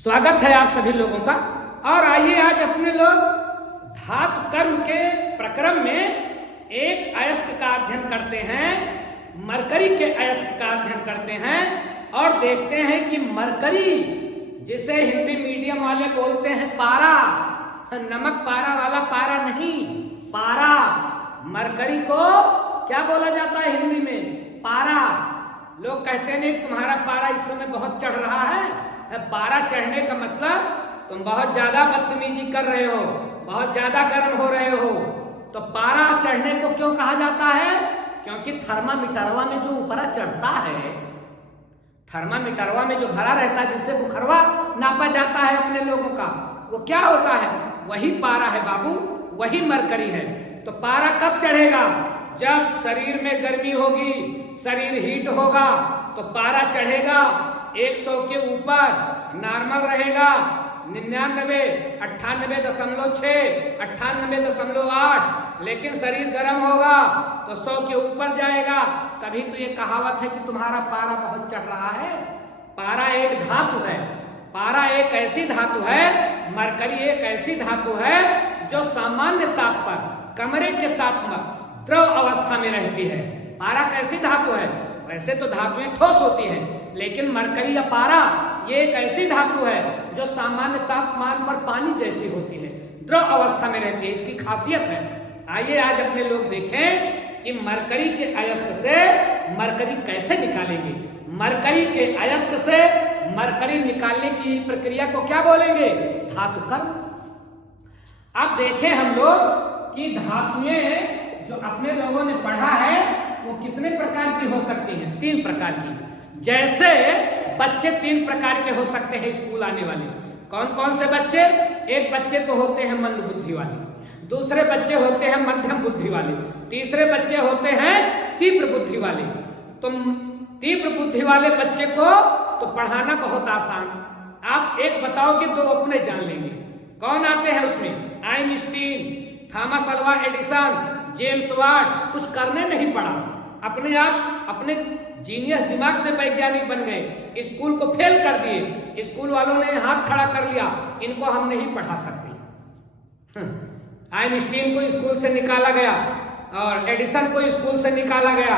स्वागत है आप सभी लोगों का। और आइए आज अपने लोग धातु कर्म के प्रक्रम में एक अयस्क का अध्ययन करते हैं, मरकरी के अयस्क का अध्ययन करते हैं और देखते हैं कि मरकरी, जिसे हिंदी मीडियम वाले बोलते हैं पारा, नमक पारा वाला पारा नहीं, पारा, मरकरी को क्या बोला जाता है हिंदी में? पारा। लोग कहते हैं तुम्हारा पारा इस समय बहुत चढ़ रहा है। पारा चढ़ने का मतलब तुम बहुत ज्यादा बदतमीजी कर रहे हो, बहुत ज्यादा गर्म हो रहे हो। तो पारा चढ़ने को क्यों कहा जाता है? क्योंकि थर्मामीटरवा में जो ऊपरा चढ़ता है, थर्मामीटरवा में जो भरा रहता है जिससे बुखरवा नापा जाता है अपने लोगों का, वो क्या होता है? वही पारा है बाबू, वही मरकरी है। तो पारा कब चढ़ेगा? जब शरीर में गर्मी होगी, शरीर हीट होगा तो पारा चढ़ेगा 100 के ऊपर, नॉर्मल रहेगा 99, 98.6, 98.8, लेकिन शरीर गर्म होगा तो 100 के ऊपर जाएगा। तभी तो ये कहावत है कि तुम्हारा पारा बहुत चढ़ रहा है। पारा एक धातु है, पारा एक ऐसी धातु है, मरकरी एक ऐसी धातु है जो सामान्य ताप पर, कमरे के ताप पर द्रव अवस्था में रहती है। पारा कैसी धातु है? वैसे तो धातुएं ठोस होती हैं, लेकिन मरकरी या पारा ये एक ऐसी धातु है जो सामान्य तापमान पर पानी जैसी होती है, द्रव अवस्था में रहती है। इसकी खासियत है। आइए आज अपने लोग देखें कि मरकरी के अयस्क से मरकरी कैसे निकालेंगे। मरकरी के अयस्क से मरकरी निकालने की प्रक्रिया को क्या बोलेंगे? धातु कर्म। अब देखें हम लोग कि धातुएं जो अपने लोगों ने पढ़ा है वो कितने प्रकार की हो सकती हैं? 3 प्रकार की। जैसे बच्चे 3 प्रकार के हो सकते हैं स्कूल आने वाले। कौन कौन से बच्चे? एक बच्चे तो होते हैं मंद बुद्धि वाले, दूसरे बच्चे होते हैं मध्यम बुद्धि वाले, तीसरे बच्चे होते हैं तीव्र बुद्धि वाले। तो तीव्र बुद्धि वाले बच्चे को तो पढ़ाना बहुत आसान। आप एक बताओगे तो अपने जान लेंगे। कौन आते हैं उसमें? Einstein, Thomas Alva Edison, James Watt. कुछ करने नहीं पड़ा, अपने आप अपने जीनियस दिमाग से वैज्ञानिक बन गए, स्कूल को फेल कर दिए। स्कूल वालों ने हाथ खड़ा कर लिया, इनको हम नहीं पढ़ा सकते। आइंस्टीन को स्कूल से निकाला गया और एडिसन को स्कूल से निकाला गया।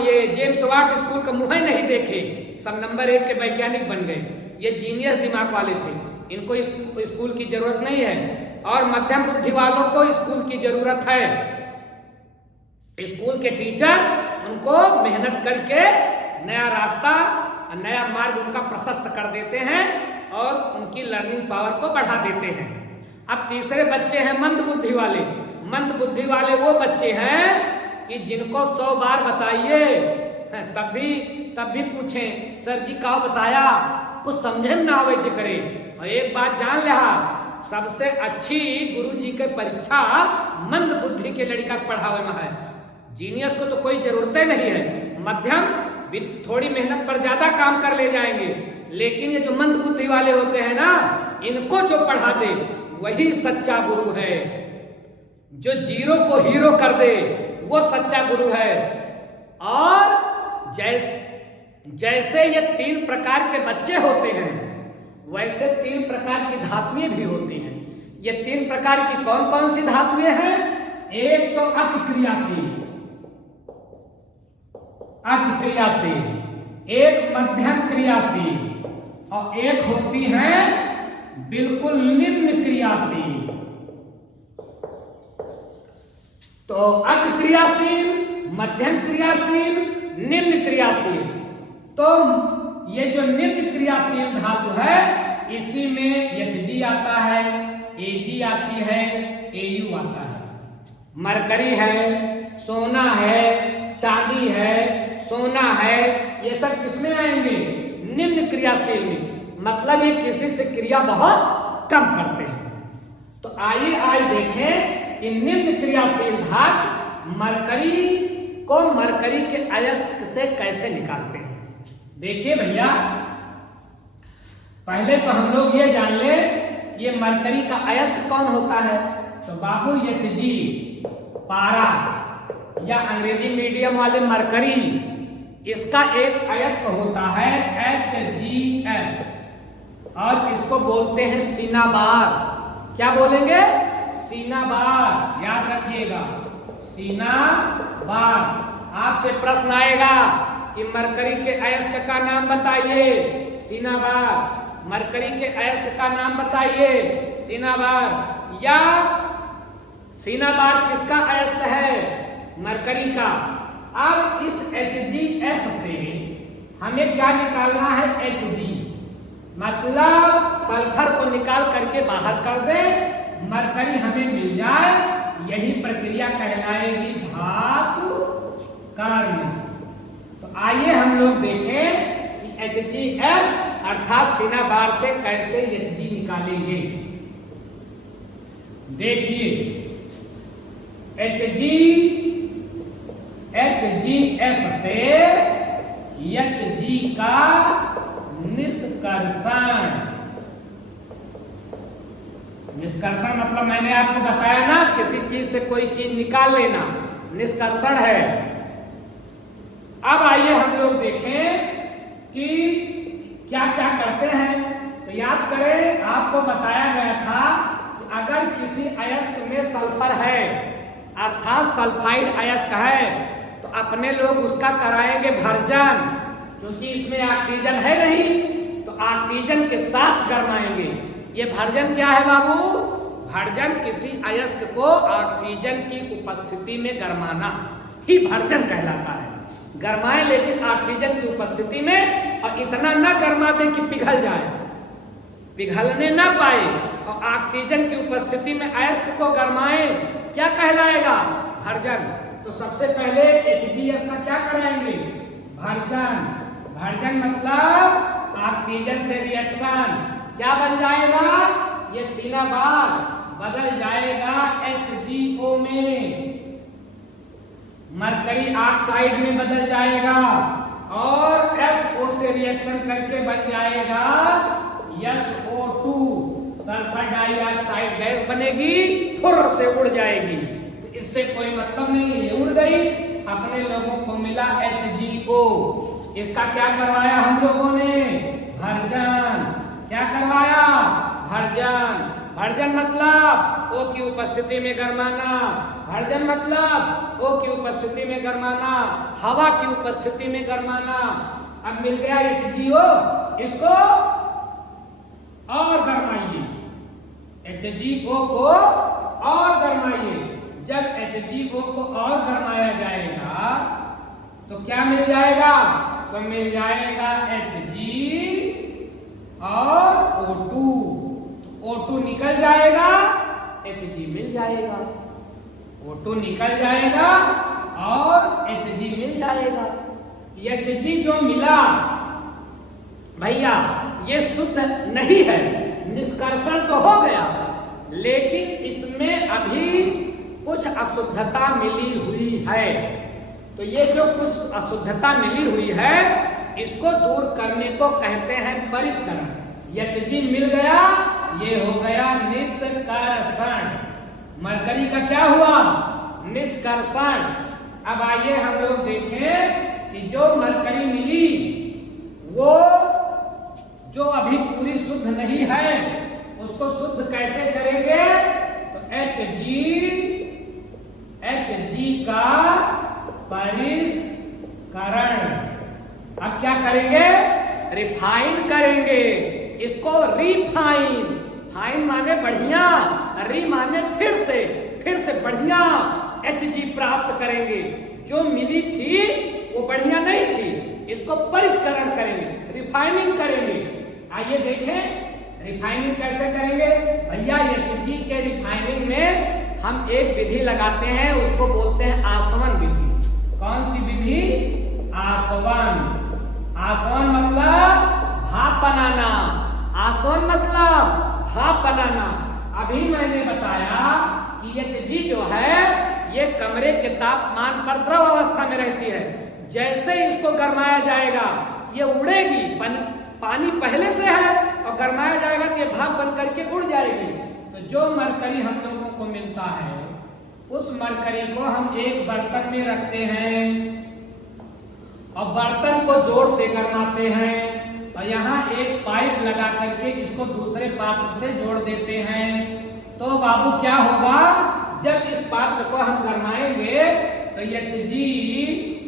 ये जेम्स वाट स्कूल का मुंह ही नहीं देखे, सब नंबर 1 के वैज्ञानिक बन गए। ये जीनियस दिमाग वाले थे, इनको स्कूल की जरूरत नहीं है। और मध्यम बुद्धि वालों को स्कूल की जरूरत है। स्कूल के टीचर उनको मेहनत करके नया रास्ता, नया मार्ग उनका प्रशस्त कर देते हैं और उनकी लर्निंग पावर को बढ़ा देते हैं। अब तीसरे बच्चे हैं मंद बुद्धि वाले। मंद बुद्धि वाले वो बच्चे हैं कि जिनको 100 बार बताइए तब भी पूछें सर जी का बताया, कुछ समझे ना आवे जी करे। और एक बात जान लिया, सबसे अच्छी गुरुजी के परीक्षा मंद बुद्धि के लड़का पढ़ावे में है। जीनियस को तो कोई जरूरत ही नहीं है, मध्यम थोड़ी मेहनत पर ज्यादा काम कर ले जाएंगे, लेकिन ये जो मंद बुद्धि वाले होते हैं ना, इनको जो पढ़ा दे वही सच्चा गुरु है। जो जीरो को हीरो कर दे वो सच्चा गुरु है। और जैसे ये 3 प्रकार के बच्चे होते हैं, वैसे 3 प्रकार की धातुएं भी होती हैं। ये 3 प्रकार की कौन कौन सी धातुएं हैं? एक तो अति क्रियाशील, एक मध्यम क्रियाशील और एक होती है बिल्कुल निम्न क्रियाशील। तो अति क्रियाशील, मध्यम क्रियाशील, निम्न क्रियाशील। तो ये जो निम्न क्रियाशील धातु है, इसी में Hg आता है, Ag आती है, Au आता है। मरकरी है, सोना है, चांदी है, सोना है, ये सब किसमें आएंगे? निम्न क्रियाशील में। मतलब ये किसी से क्रिया बहुत कम करते हैं। तो आइए आज देखें कि निम्न क्रियाशील धातु मरकरी को मरकरी के अयस्क से कैसे निकालते हैं। देखिए भैया, पहले तो हम लोग ये जान ले ये मरकरी का अयस्क कौन होता है। तो बाबू Hg, पारा या अंग्रेजी मीडियम वाले मरकरी, इसका एक अयस्क होता है Hgs। और इसको बोलते हैं सीना बार। क्या बोलेंगे? सीना बार, याद रखिएगा, सीना बार। आपसे प्रश्न आएगा कि मरकरी के अयस्क का नाम बताइए, सीना बार। मरकरी के अयस्क का नाम बताइए, सीना बार। या सीना बार किसका अयस्क है? मरकरी का। अब इस HgS से हमें क्या निकालना है? Hg, मतलब सल्फर को निकाल करके बाहर कर दे, मरकरी हमें मिल जाए, यही प्रक्रिया कहलाएगी धातु कर्म। तो आइए हम लोग देखें कि HgS अर्थात सीना बार से कैसे Hg निकालेंगे। देखिए, HgS से Hg का निष्कर्षण। निष्कर्षण मतलब मैंने आपको बताया ना, किसी चीज से कोई चीज निकाल लेना, निष्कर्षण है। अब आइए हम लोग देखें कि क्या क्या करते हैं। तो याद करें, आपको बताया गया था कि अगर किसी अयस्क में सल्फर है अर्थात सल्फाइड अयस्क है, तो अपने लोग उसका कराएंगे भर्जन, क्योंकि इसमें ऑक्सीजन है नहीं, तो ऑक्सीजन के साथ गरमाएंगे। ये भर्जन क्या है बाबू? भर्जन किसी अयस्क को ऑक्सीजन की उपस्थिति में गरमाना ही भर्जन कहलाता है। गरमाए लेकिन ऑक्सीजन की उपस्थिति में, और इतना न गरमा दे कि पिघल जाए, पिघलने ना पाए, और ऑक्सीजन की उपस्थिति में अयस्क को गरमाए, क्या कहलाएगा? भर्जन। तो सबसे पहले HgS का क्या कराएंगे? भर्जन। भर्जन मतलब ऑक्सीजन से रिएक्शन, क्या बन जाएगा? ये सीना बार बदल जाएगा HgO में, मरकरी ऑक्साइड में बदल जाएगा, और SO से रिएक्शन करके बन जाएगा SO2, सल्फर डाइऑक्साइड गैस बनेगी, फुर्र से उड़ जाएगी। तो इससे कोई मतलब नहीं, ये उड़ गई, अपने लोगों को मिला HgO। इसका क्या करवाया हम लोगों ने? भर्जन। क्या करवाया? भर्जन। भर्जन मतलब O की उपस्थिति में गरमाना। भर्जन मतलब O की उपस्थिति में गरमाना, हवा की उपस्थिति में गरमाना। अब मिल गया HgO, इसको और गरमाइए, HgO को और गरमाइए। जब HgO को और गरमाया जाएगा तो क्या मिल जाएगा? तो मिल जाएगा Hg और O2। O2 निकल जाएगा, Hg मिल जाएगा। O2 निकल जाएगा और Hg मिल जाएगा। Hg जो मिला भैया, ये शुद्ध नहीं है, निष्कर्षण तो हो गया, लेकिन इसमें अभी कुछ अशुद्धता मिली हुई है। तो ये जो कुछ अशुद्धता मिली हुई है, इसको दूर करने को कहते हैं परिष्करण। Hg मिल गया, ये हो गया निष्कर्षण। मरकरी का क्या हुआ? निष्कर्षण। अब आइए हम लोग देखें कि जो मरकरी मिली वो जो अभी पूरी शुद्ध नहीं है, उसको शुद्ध कैसे करेंगे? तो Hg का परिष्करण। अब क्या करेंगे? रिफाइन करेंगे इसको। रिफाइन, फाइन माने बढ़िया, री माने फिर से बढ़िया Hg प्राप्त करेंगे। जो मिली थी वो बढ़िया नहीं थी, इसको परिष्करण करेंगे, रिफाइनिंग करेंगे। आइए देखें रिफाइनिंग कैसे करेंगे। भैया Hg के रिफाइनिंग में हम एक विधि लगाते हैं, उसको बोलते हैं आसवन विधि। कौन सी विधि? आसवन। आसवन मतलब भाप बनाना। आसवन मतलब भाप बनाना। अभी मैंने बताया कि Hg जो है ये कमरे के तापमान पर द्रव अवस्था में रहती है। जैसे इसको गरमाया जाएगा ये उड़ेगी, पानी पहले से है, और गरमाया जाएगा तो ये भाप बन करके उड़ जाएगी। तो जो मरकरी हम लोगों को मिलता है, उस मरकरी को हम एक बर्तन में रखते हैं और बर्तन को जोर से गरमाते हैं। और यहाँ एक पाइप लगा करके इसको दूसरे पात्र से जोड़ देते हैं। तो बाबू क्या होगा, जब इस पात्र को हम गरमाएंगे तो Hg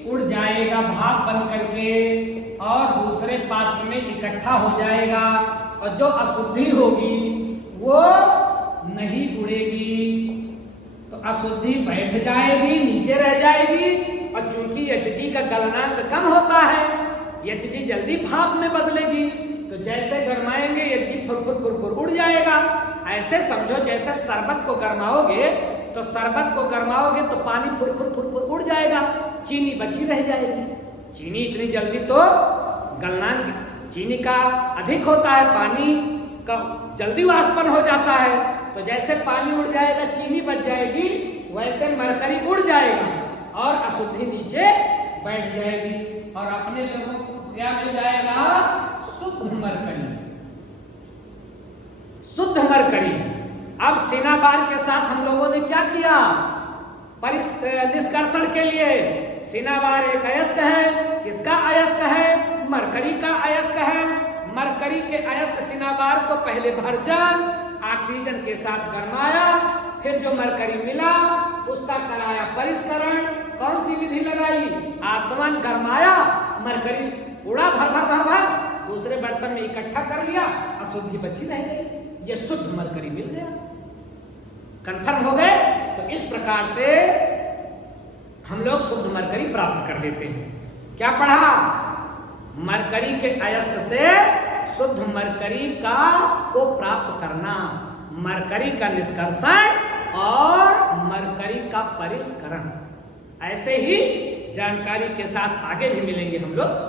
उड़ जाएगा भाप बन करके और दूसरे पात्र में इकट्ठा हो जाएगा, और जो अशुद्धि होगी वो नहीं उड़ेगी। तो अशुद्धि बैठ जाएगी, नीचे रह जाएगी, और चूंकि Hg का गलनांक कम होता है, Hg जल्दी भाप में बदलेगी, तो जैसे गरमाएंगे Hg फुर फुर फुर उड़ जाएगा। ऐसे समझो जैसे शरबत को गरमाओगे तो शरबत को गरमाओगे तो पानी फुर फुर फुर फुर उड़ जाएगा, चीनी बची रह जाएगी। चीनी इतनी जल्दी तो गलनांक चीनी का अधिक होता है, पानी का जल्दी वाष्पन हो जाता है। तो जैसे पानी उड़ जाएगा चीनी बच जाएगी, वैसे मरकरी उड़ जाएगा और अशुद्धि नीचे बैठ जाएगी, और अपने लोगों को क्या मिल जाएगा, शुद्ध मरकरी। शुद्ध मरकरी। अब सिनाबार के साथ हम लोगों ने क्या किया, निष्कर्षण के लिए सिनाबार एक अयस्क है। किसका अयस्क है, मरकरी का अयस्क है। मरकरी के अयस्क सिनाबार को पहले भरजन ऑक्सीजन के साथ गरमाया, फिर जो मरकरी मिला उसका कराया परिष्करण। कौन सी विधि लगाई, आसमान गरमाया, मरकरी उड़ा भर भर भर भर, दूसरे बर्तन में इकट्ठा कर लिया, अशुद्धि बची रह गई, ये शुद्ध मरकरी मिल गया। कंफर्म हो गए। तो इस प्रकार से हम लोग शुद्ध मरकरी प्राप्त कर लेते हैं। क्या पढ़ा, मरकरी के अयस्क से शुद्ध मरकरी का को प्राप्त करना, मरकरी का निष्कर्षण और मरकरी का परिष्करण। ऐसे ही जानकारी के साथ आगे भी मिलेंगे हम लोग।